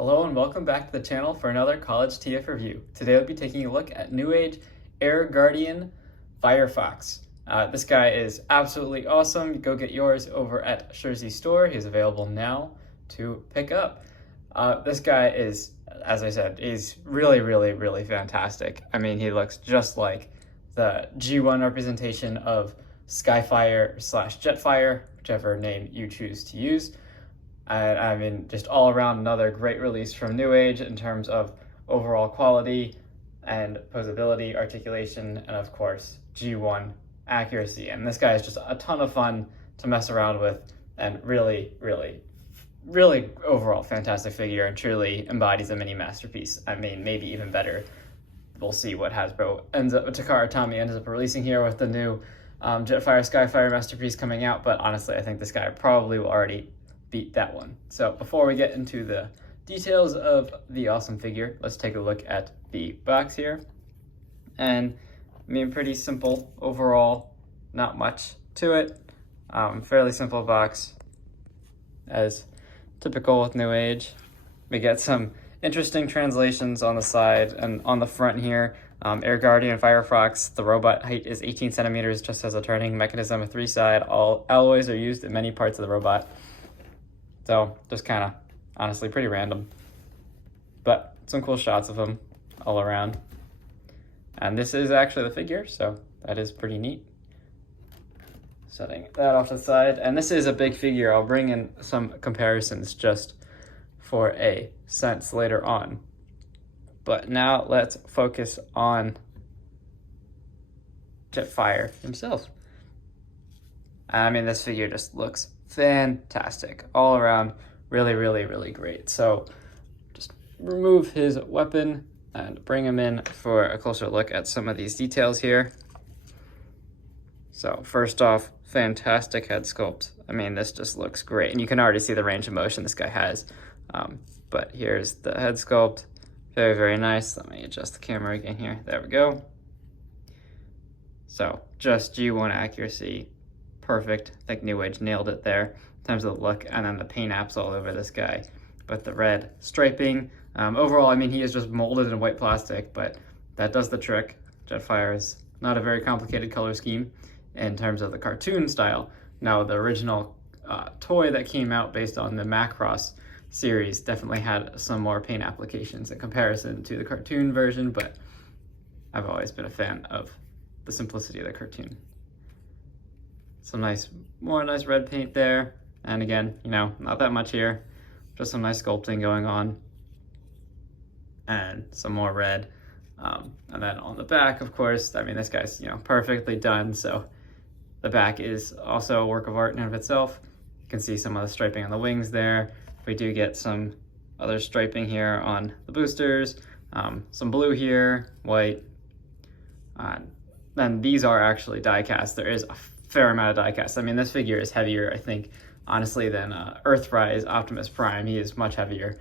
Hello and welcome back to the channel for another College TF review. Today we'll be taking a look at Newage Air Guardian Firefox. This guy is absolutely awesome. Go get yours over at Jersey Store. He's available now to pick up. This guy is, as I said, is really fantastic. I mean, he looks just like the G1 representation of Skyfire / Jetfire, whichever name you choose to use. And I mean, just all around another great release from Newage in terms of overall quality and posability, articulation, and of course, G1 accuracy. And this guy is just a ton of fun to mess around with, and really overall fantastic figure, and truly embodies a mini masterpiece. I mean, maybe even better. We'll see what Takara Tomy ends up releasing here with the new Jetfire Skyfire masterpiece coming out, but honestly, I think this guy probably will already beat that one. So before we get into the details of the awesome figure, let's take a look at the box here. And I mean, pretty simple overall, not much to it. Fairly simple box, as typical with Newage. We get some interesting translations on the side and on the front here. Air Guardian Firefox, the robot height is 18 centimeters, just has a turning mechanism, a 3-side. All alloys are used in many parts of the robot. So just kind of honestly pretty random, but some cool shots of him all around. And this is actually the figure, so that is pretty neat. Setting that off to the side, and this is a big figure. I'll bring in some comparisons just for a sense later on. But now let's focus on Jetfire himself. I mean, this figure just looks fantastic all around. Really great. So just remove his weapon and bring him in for a closer look at some of these details here. So first off, fantastic head sculpt. I mean, this just looks great, and you can already see the range of motion this guy has. But here's the head sculpt. Very nice. Let me adjust the camera again here. There we go. So just G1 accuracy. Perfect. I think Newage nailed it there in terms of the look, and then the paint apps all over this guy with the red striping. Overall, I mean, he is just molded in white plastic, but that does the trick. Jetfire is not a very complicated color scheme in terms of the cartoon style. Now, the original toy that came out based on the Macross series definitely had some more paint applications in comparison to the cartoon version, but I've always been a fan of the simplicity of the cartoon. Some more nice red paint there. And again, you know, not that much here. Just some nice sculpting going on. And some more red. And then on the back, of course, I mean, this guy's, you know, perfectly done. So the back is also a work of art in and of itself. You can see some of the striping on the wings there. We do get some other striping here on the boosters. Some blue here, white. Then these are actually die cast. There is a fair amount of die cast. I mean, this figure is heavier, I think, honestly, than Earthrise Optimus Prime. He is much heavier,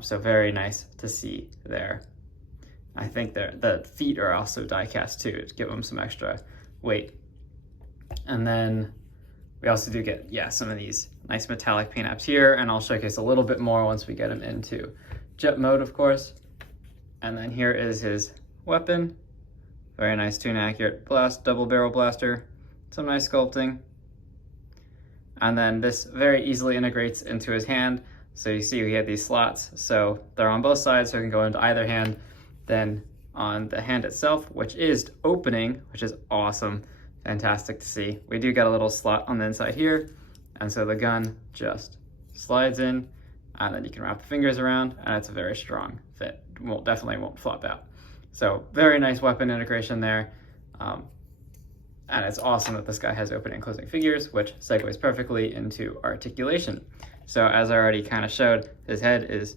so very nice to see there. I think the feet are also die cast too, to give them some extra weight. And then we also do get, yeah, some of these nice metallic paint apps here, and I'll showcase a little bit more once we get him into jet mode, of course. And then here is his weapon. Very nice tune accurate blast, double barrel blaster. Some nice sculpting. And then this very easily integrates into his hand. So you see we have these slots. So they're on both sides, so it can go into either hand. Then on the hand itself, which is opening, which is awesome. Fantastic to see. We do get a little slot on the inside here. And so the gun just slides in, and then you can wrap the fingers around, and it's a very strong fit. Definitely won't flop out. So very nice weapon integration there. And it's awesome that this guy has opening and closing figures, which segues perfectly into articulation. So as I already kind of showed, his head is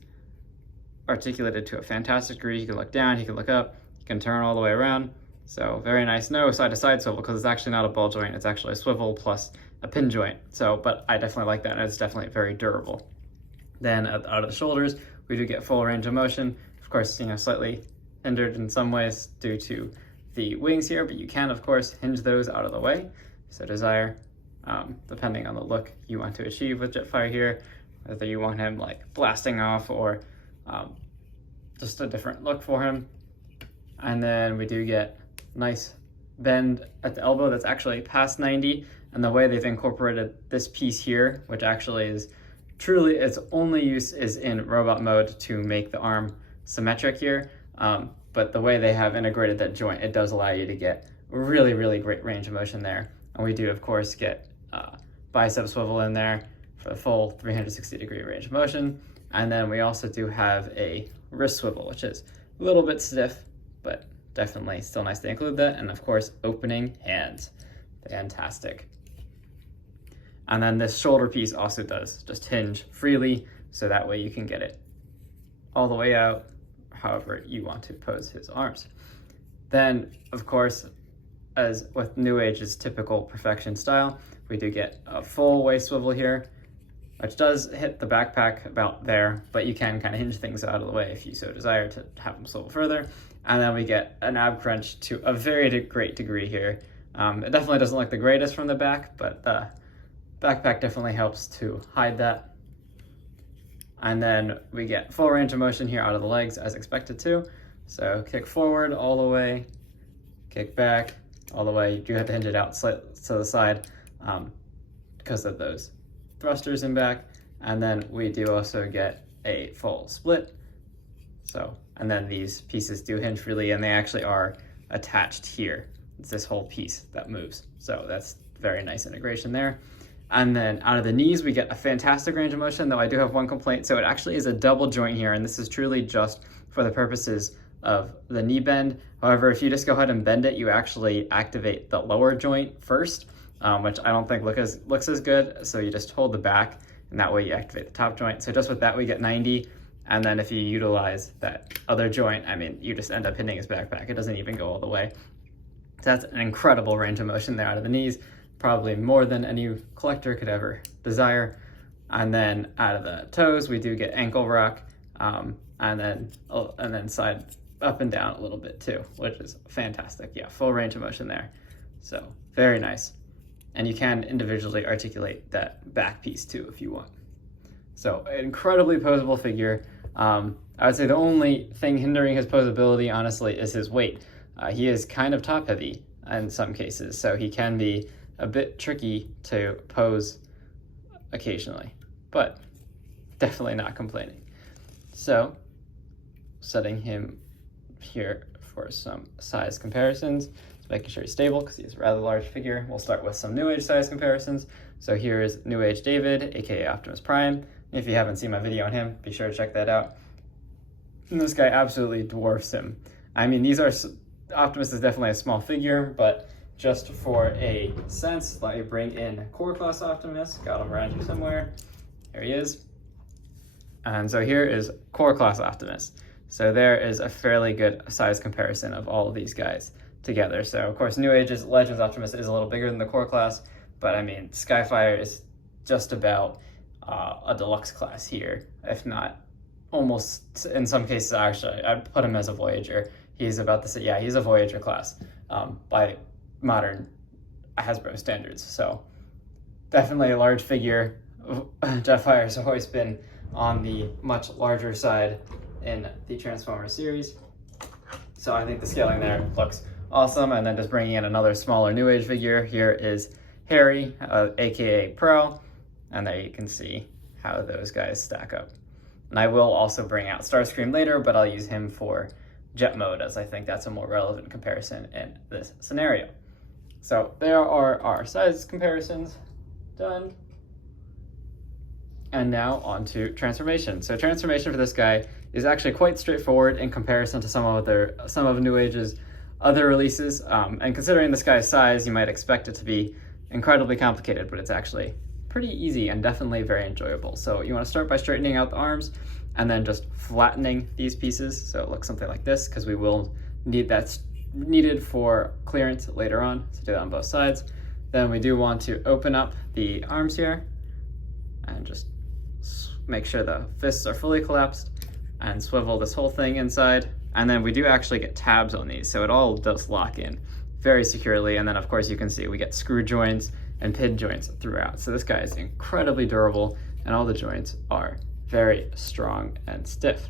articulated to a fantastic degree. He can look down, he can look up, he can turn all the way around. So very nice. No side-to-side swivel, because it's actually not a ball joint. It's actually a swivel plus a pin joint. So, but I definitely like that, and it's definitely very durable. Then out of the shoulders, we do get full range of motion. Of course, you know, slightly hindered in some ways due to the wings here, but you can, of course, hinge those out of the way. So desire, depending on the look you want to achieve with Jetfire here, whether you want him like blasting off or Just a different look for him. And then we do get nice bend at the elbow that's actually past 90. And the way they've incorporated this piece here, which actually is truly, its only use is in robot mode to make the arm symmetric here. But the way they have integrated that joint, it does allow you to get really, really great range of motion there. And we do, of course, get bicep swivel in there for the full 360-degree range of motion. And then we also do have a wrist swivel, which is a little bit stiff, but definitely still nice to include that. And of course, opening hands. Fantastic. And then this shoulder piece also does just hinge freely, so that way you can get it all the way out, however you want to pose his arms. Then, of course, as with Newage's typical perfection style, we do get a full waist swivel here, which does hit the backpack about there, but you can kind of hinge things out of the way if you so desire to have them swivel further. And then we get an ab crunch to a very great degree here. It definitely doesn't look the greatest from the back, but the backpack definitely helps to hide that. And then we get full range of motion here out of the legs as expected to. So kick forward all the way, kick back all the way. You do have to hinge it out to the side because of those thrusters in back. And then we do also get a full split. So, and then these pieces do hinge freely, and they actually are attached here. It's this whole piece that moves. So that's very nice integration there. And then out of the knees, we get a fantastic range of motion, though I do have one complaint. So it actually is a double joint here, and this is truly just for the purposes of the knee bend. However, if you just go ahead and bend it, you actually activate the lower joint first, which I don't think looks as good. So you just hold the back, and that way you activate the top joint. So just with that, we get 90. And then if you utilize that other joint, I mean, you just end up hitting his backpack. It doesn't even go all the way. So that's an incredible range of motion there out of the knees, probably more than any collector could ever desire. And then out of the toes, we do get ankle rock, and then side up and down a little bit too, which is fantastic. Yeah, full range of motion there. So very nice. And you can individually articulate that back piece too if you want. So incredibly posable figure. I would say the only thing hindering his posability, honestly, is his weight. He is kind of top heavy in some cases, so he can be a bit tricky to pose occasionally, but definitely not complaining. So setting him here for some size comparisons, just making sure he's stable because he's a rather large figure. We'll start with some Newage size comparisons. So here is Newage David, aka Optimus Prime. If you haven't seen my video on him, be sure to check that out. And this guy absolutely dwarfs him. I mean, Optimus is definitely a small figure, but just for a sense, let me bring in Core Class Optimus. Got him around here somewhere. There he is. And so here is Core Class Optimus. So there is a fairly good size comparison of all of these guys together. So of course, Newage's Legends Optimus is a little bigger than the Core Class, but I mean, Skyfire is just about a deluxe class here, if not almost, in some cases, actually, I'd put him as a Voyager. He's about to say, yeah, he's a Voyager class by modern Hasbro standards. So definitely a large figure. Jetfire has always been on the much larger side in the Transformers series. So I think the scaling there looks awesome. And then just bringing in another smaller Newage figure. Here is Harry, aka Pro. And there you can see how those guys stack up. And I will also bring out Starscream later, but I'll use him for jet mode, as I think that's a more relevant comparison in this scenario. So there are our size comparisons done. And now on to transformation. So transformation for this guy is actually quite straightforward in comparison to some of Newage's other releases. And considering this guy's size, you might expect it to be incredibly complicated, but it's actually pretty easy and definitely very enjoyable. So you want to start by straightening out the arms and then just flattening these pieces so it looks something like this, because we will need that's needed for clearance later on. So do that on both sides. Then we do want to open up the arms here and just make sure the fists are fully collapsed and swivel this whole thing inside. And then we do actually get tabs on these, so it all does lock in very securely. And then of course you can see we get screw joints and pin joints throughout. So this guy is incredibly durable and all the joints are very strong and stiff.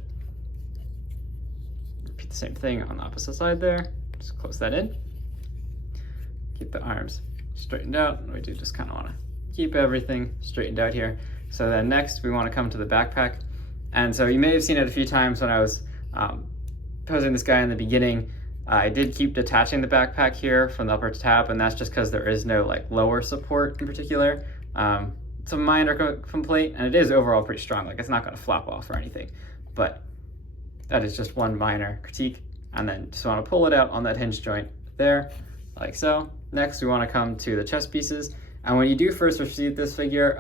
repeat the same thing on the opposite side there. Just close that in. Keep the arms straightened out. We do just kind of want to keep everything straightened out here. So then next we want to come to the backpack. And so you may have seen it a few times when I was posing this guy in the beginning. I did keep detaching the backpack here from the upper tab, and that's just because there is no like lower support in particular. It's a minor complaint, and it is overall pretty strong. Like, it's not going to flop off or anything, but that is just one minor critique. And then just want to pull it out on that hinge joint there, like so. Next, we want to come to the chest pieces. And when you do first receive this figure,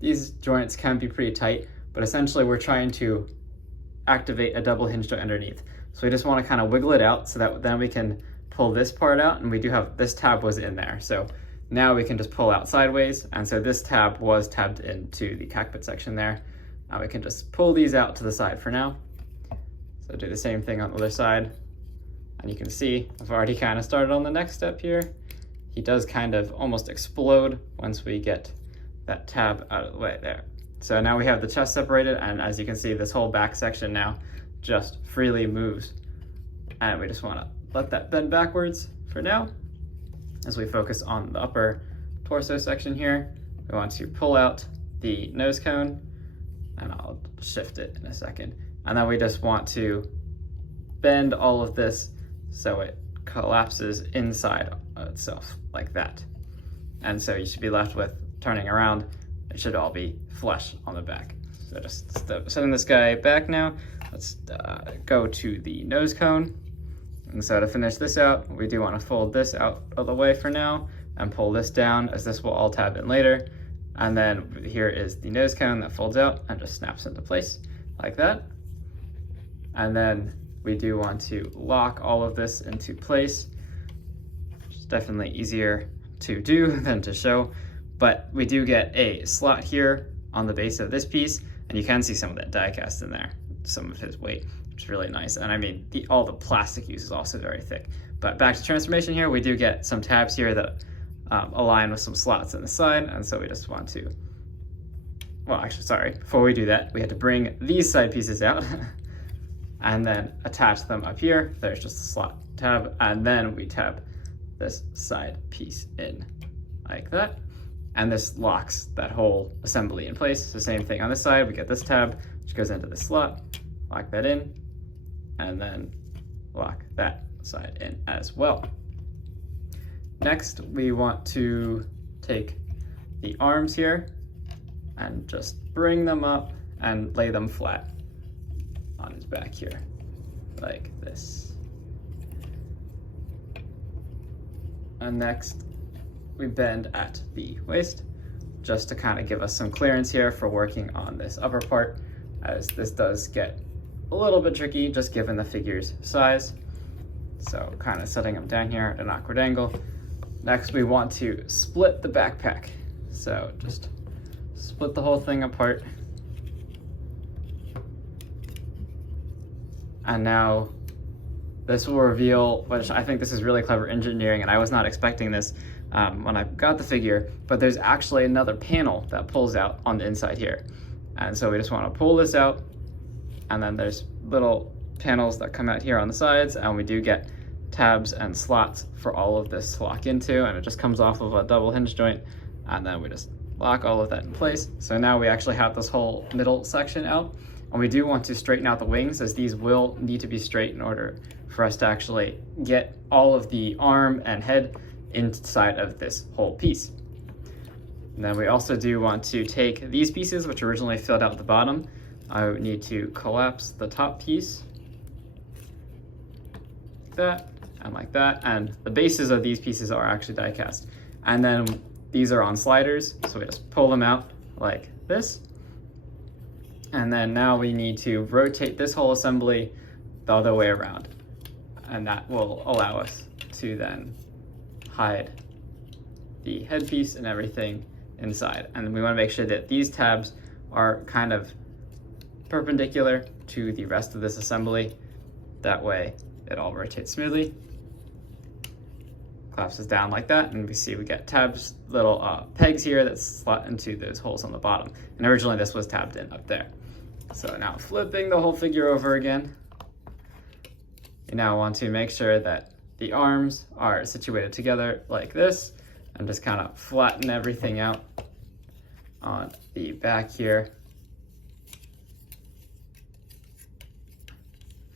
these joints can be pretty tight, but essentially we're trying to activate a double hinge joint underneath. So we just want to kind of wiggle it out so that then we can pull this part out, and we do have, this tab was in there. So now we can just pull out sideways, and so this tab was tabbed into the cockpit section there. Now we can just pull these out to the side for now. So do the same thing on the other side. And you can see I've already kind of started on the next step here. He does kind of almost explode once we get that tab out of the way there. So now we have the chest separated, and as you can see, this whole back section now just freely moves. And we just want to let that bend backwards for now. As we focus on the upper torso section here, we want to pull out the nose cone, and I'll shift it in a second. And then we just want to bend all of this so it collapses inside itself like that. And so you should be left with, turning around, it should all be flush on the back. So just setting this guy back now, let's go to the nose cone. And so to finish this out, we do want to fold this out of the way for now and pull this down, as this will all tab in later. And then here is the nose cone that folds out and just snaps into place like that. And then we do want to lock all of this into place. It's definitely easier to do than to show, but we do get a slot here on the base of this piece, and you can see some of that die cast in there, some of his weight, which is really nice. And I mean, all the plastic use is also very thick. But back to transformation here, we do get some tabs here that align with some slots in the side, and so we just want to, well, actually, sorry, before we do that, we had to bring these side pieces out and then attach them up here. There's just a slot tab, and then we tab this side piece in like that. And this locks that whole assembly in place. The same thing on this side, we get this tab, which goes into the slot, lock that in, and then lock that side in as well. Next, we want to take the arms here and just bring them up and lay them flat on his back here, like this. And next, we bend at the waist, just to kind of give us some clearance here for working on this upper part, as this does get a little bit tricky just given the figure's size. So kind of setting them down here at an awkward angle. Next, we want to split the backpack. So just split the whole thing apart. And now this will reveal, which I think this is really clever engineering, and I was not expecting this when I got the figure, but there's actually another panel that pulls out on the inside here. And so we just want to pull this out, and then there's little panels that come out here on the sides, and we do get tabs and slots for all of this to lock into, and it just comes off of a double hinge joint, and then we just lock all of that in place. So now we actually have this whole middle section out, and we do want to straighten out the wings, as these will need to be straight in order for us to actually get all of the arm and head inside of this whole piece. And then we also do want to take these pieces, which originally filled out the bottom. I would need to collapse the top piece like that and like that, and the bases of these pieces are actually die cast. And then these are on sliders, so we just pull them out like this. And then now we need to rotate this whole assembly the other way around, and that will allow us to then hide the headpiece and everything inside. And we want to make sure that these tabs are kind of perpendicular to the rest of this assembly. That way it all rotates smoothly. Collapses down like that, and we see we get tabs, little pegs here that slot into those holes on the bottom. And originally this was tabbed in up there. So now flipping the whole figure over again, you now want to make sure that the arms are situated together like this, and just kind of flatten everything out on the back here.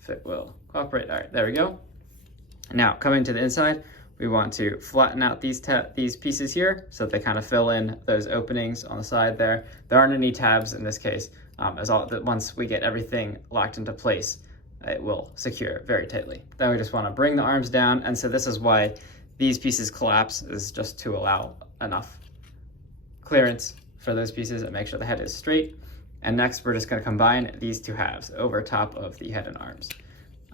If it will cooperate. All right, there we go. Now coming to the inside, we want to flatten out these pieces here so that they kind of fill in those openings on the side there. There aren't any tabs in this case, once we get everything locked into place, it will secure very tightly. Then we just want to bring the arms down, and so this is why these pieces collapse, is just to allow enough clearance for those pieces and make sure the head is straight. And next we're just going to combine these two halves over top of the head and arms.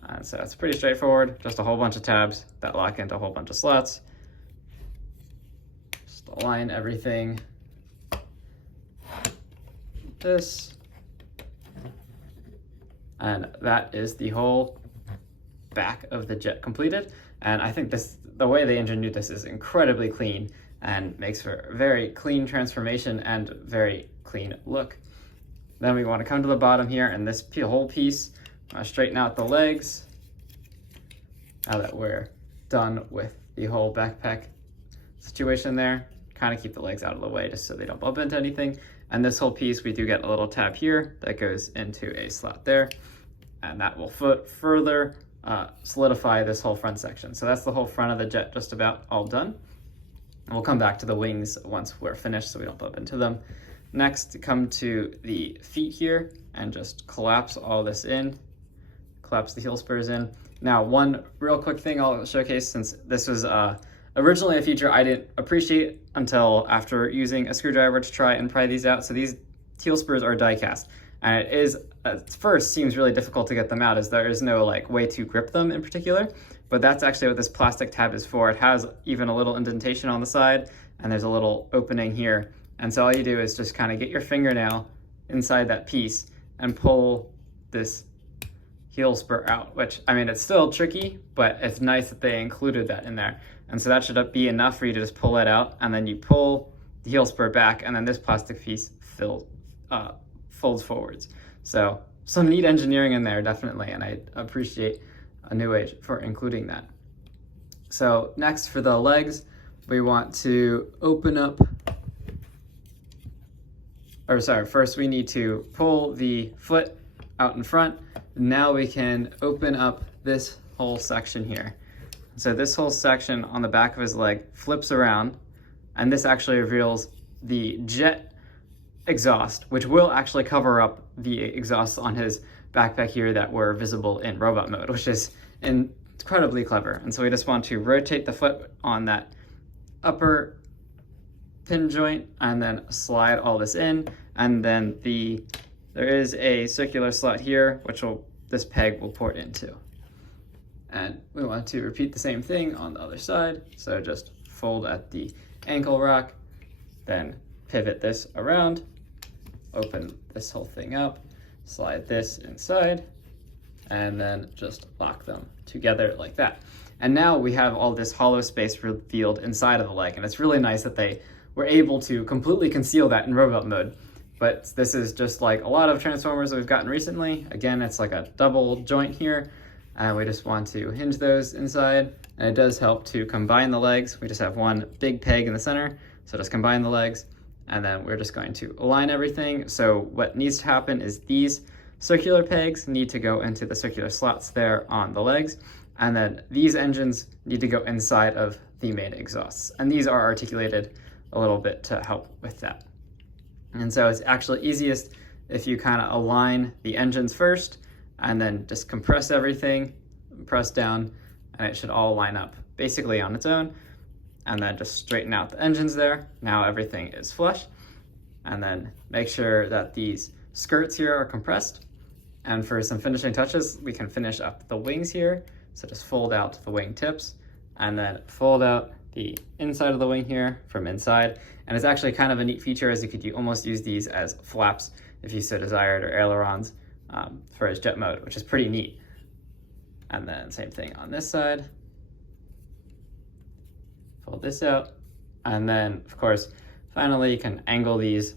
And so it's pretty straightforward, just a whole bunch of tabs that lock into a whole bunch of slots. Just align everything like this. And that is the whole back of the jet completed. And I think the way they engineered this is incredibly clean and makes for a very clean transformation and very clean look. Then we want to come to the bottom here, and this whole piece, straighten out the legs. Now that we're done with the whole backpack situation there, kind of keep the legs out of the way just so they don't bump into anything. And this whole piece, we do get a little tab here that goes into a slot there, and that will further solidify this whole front section. So that's the whole front of the jet just about all done. And we'll come back to the wings once we're finished so we don't bump into them. Next, come to the feet here and just collapse all this in, collapse the heel spurs in. Now, one real quick thing I'll showcase, since this was originally a feature I didn't appreciate until after using a screwdriver to try and pry these out. So these heel spurs are die cast, and it is, at first, seems really difficult to get them out as there is no way to grip them in particular, but that's actually what this plastic tab is for. It has even a little indentation on the side, and there's a little opening here. And so all you do is just kind of get your fingernail inside that piece and pull this heel spur out, which, I mean, it's still tricky, but it's nice that they included that in there. And so that should be enough for you to just pull that out, and then you pull the heel spur back, and then this plastic piece folds forwards. So some neat engineering in there, definitely, and I appreciate Newage for including that. So next, for the legs, we want to open up, or sorry, first we need to pull the foot out in front. Now we can open up this whole section here. So this whole section on the back of his leg flips around, and this actually reveals the jet exhaust, which will actually cover up the exhausts on his backpack here that were visible in robot mode, which is incredibly clever. And so we just want to rotate the foot on that upper pin joint and then slide all this in, and then there is a circular slot here which this peg will port into. And we want to repeat the same thing on the other side. So just fold at the ankle rock, then pivot this around, open this whole thing up, slide this inside, and then just lock them together like that. And now we have all this hollow space revealed inside of the leg, and it's really nice that they were able to completely conceal that in robot mode. But this is just like a lot of Transformers that we've gotten recently. Again, it's like a double joint here, and we just want to hinge those inside. And it does help to combine the legs. We just have one big peg in the center, so just combine the legs, and then we're just going to align everything. So what needs to happen is these circular pegs need to go into the circular slots there on the legs, and then these engines need to go inside of the main exhausts. And these are articulated a little bit to help with that. And so it's actually easiest if you kind of align the engines first and then just compress everything, press down, and it should all line up basically on its own. And then just straighten out the engines there. Now everything is flush. And then make sure that these skirts here are compressed. And for some finishing touches, we can finish up the wings here. So just fold out the wing tips and then fold out the inside of the wing here from inside. And it's actually kind of a neat feature, as you could almost use these as flaps if you so desired, or ailerons for his jet mode, which is pretty neat. And then same thing on this side. Fold this out. And then, of course, finally you can angle these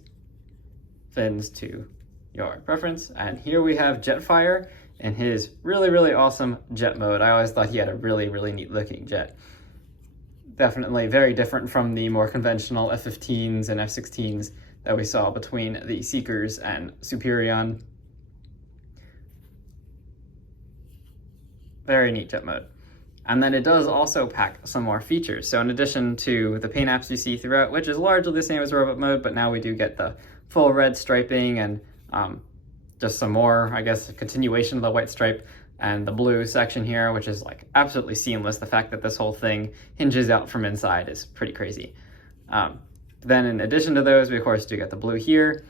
fins to your preference. And here we have Jetfire in his really, really awesome jet mode. I always thought he had a really, really neat looking jet. Definitely very different from the more conventional F-15s and F-16s that we saw between the Seekers and Superion. Very neat jet mode. And then it does also pack some more features. So in addition to the paint apps you see throughout, which is largely the same as robot mode, but now we do get the full red striping and just some more, I guess, continuation of the white stripe and the blue section here, which is like absolutely seamless. The fact that this whole thing hinges out from inside is pretty crazy. Then in addition to those, we of course do get the blue here,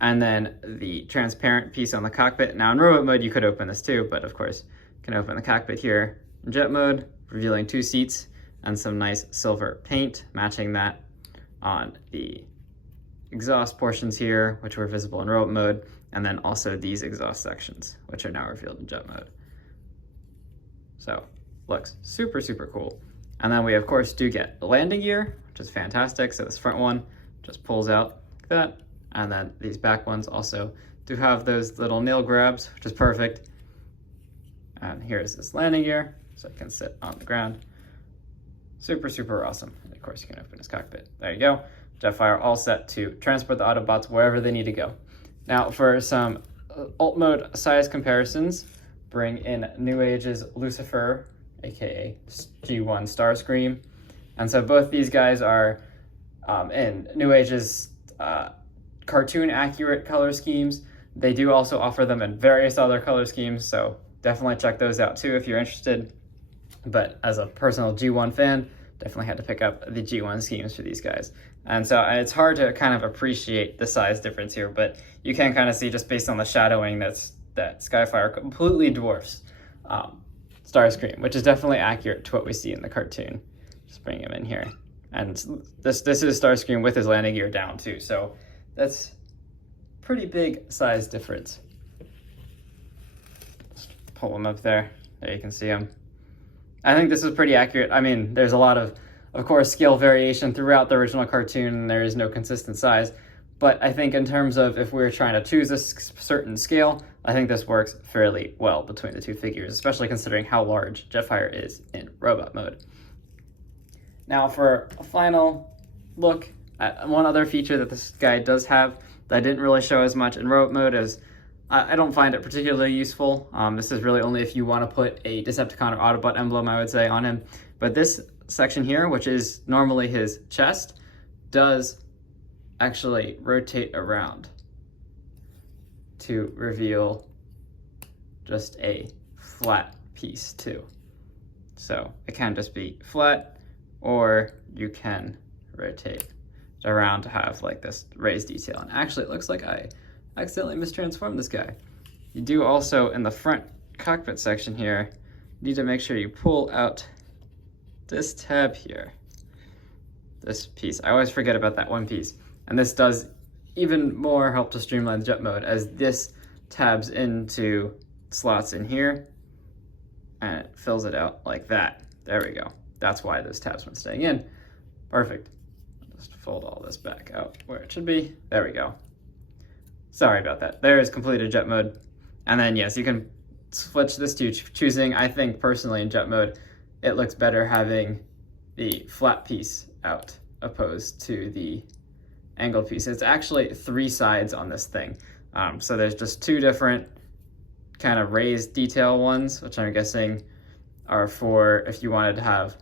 and then the transparent piece on the cockpit. Now in robot mode, you could open this too, but of course, you can open the cockpit here in jet mode, revealing 2 seats and some nice silver paint, matching that on the exhaust portions here, which were visible in robot mode, and then also these exhaust sections, which are now revealed in jet mode. So, looks super, super cool. And then we, of course, do get the landing gear, which is fantastic. So this front one just pulls out like that. And then these back ones also do have those little nail grabs, which is perfect. And here's this landing gear, so it can sit on the ground. Super, super awesome. And of course, you can open this cockpit. There you go. Jetfire all set to transport the Autobots wherever they need to go. Now, for some alt mode size comparisons, bring in Newage's Lucifer, aka G1 Starscream. And so both these guys are in Newage's cartoon accurate color schemes. They do also offer them in various other color schemes, so definitely check those out too if you're interested. But as a personal G1 fan, definitely had to pick up the G1 schemes for these guys. And so it's hard to kind of appreciate the size difference here, but you can kind of see just based on the shadowing that Skyfire completely dwarfs Starscream, which is definitely accurate to what we see in the cartoon. Just bring him in here. And this is Starscream with his landing gear down too, so that's pretty big size difference. Just pull him up there. There you can see him. I think this is pretty accurate. I mean, there's a lot of course, scale variation throughout the original cartoon, and there is no consistent size. But I think in terms of if we're trying to choose a certain scale, I think this works fairly well between the two figures, especially considering how large Jetfire is in robot mode. Now for a final look at one other feature that this guy does have that I didn't really show as much in robot mode is I don't find it particularly useful. This is really only if you want to put a Decepticon or Autobot emblem, I would say, on him. But this section here, which is normally his chest, does actually rotate around to reveal just a flat piece too. So it can just be flat, or you can rotate it around to have like this raised detail. And actually it looks like I accidentally mistransformed this guy. You do also, in the front cockpit section here, need to make sure you pull out this tab here, this piece. I always forget about that one piece. And this does even more help to streamline the jet mode, as this tabs into slots in here and it fills it out like that. There we go. That's why those tabs weren't staying in. Perfect. Just fold all this back out where it should be. There we go. Sorry about that. There is completed jet mode. And then yes, you can switch this to choosing. I think personally in jet mode, it looks better having the flat piece out opposed to the angled piece. It's actually 3 sides on this thing. So there's just 2 different kind of raised detail ones, which I'm guessing are for if you wanted to have,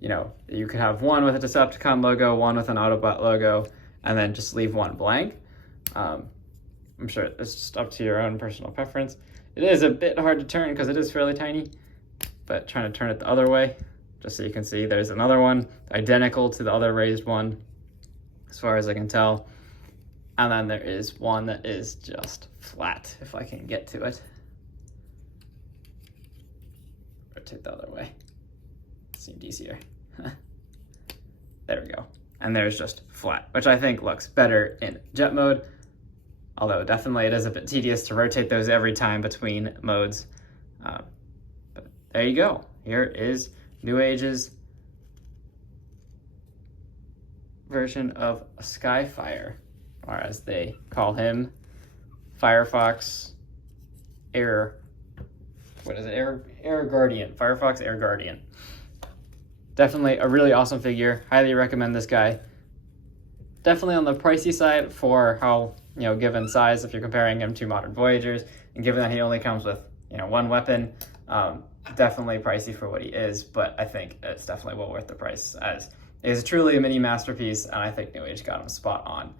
you know, you could have one with a Decepticon logo, one with an Autobot logo, and then just leave one blank. I'm sure it's just up to your own personal preference. It is a bit hard to turn because it is fairly tiny, but trying to turn it the other way, just so you can see there's another one identical to the other raised one, as far as I can tell. And then there is one that is just flat, if I can get to it. Rotate the other way. Seemed easier. There we go. And there's just flat, which I think looks better in jet mode. Although definitely it is a bit tedious to rotate those every time between modes. But there you go. Here is Newage's version of Skyfire, or as they call him, Firefox Air what is it, Air Guardian, Firefox Air Guardian. Definitely a really awesome figure. Highly recommend this guy. Definitely on the pricey side for how, given size, if you're comparing him to modern Voyagers, and given that he only comes with, one weapon, definitely pricey for what he is, but I think it's definitely well worth the price, as it is truly a mini masterpiece, and I think Newage got him spot on.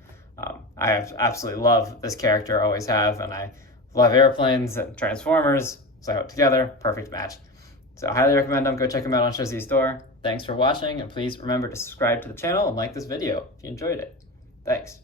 I absolutely love this character, always have, and I love airplanes and Transformers, so I hope together, perfect match. So I highly recommend them. Go check them out on Shizzy's store. Thanks for watching, and please remember to subscribe to the channel and like this video if you enjoyed it. Thanks.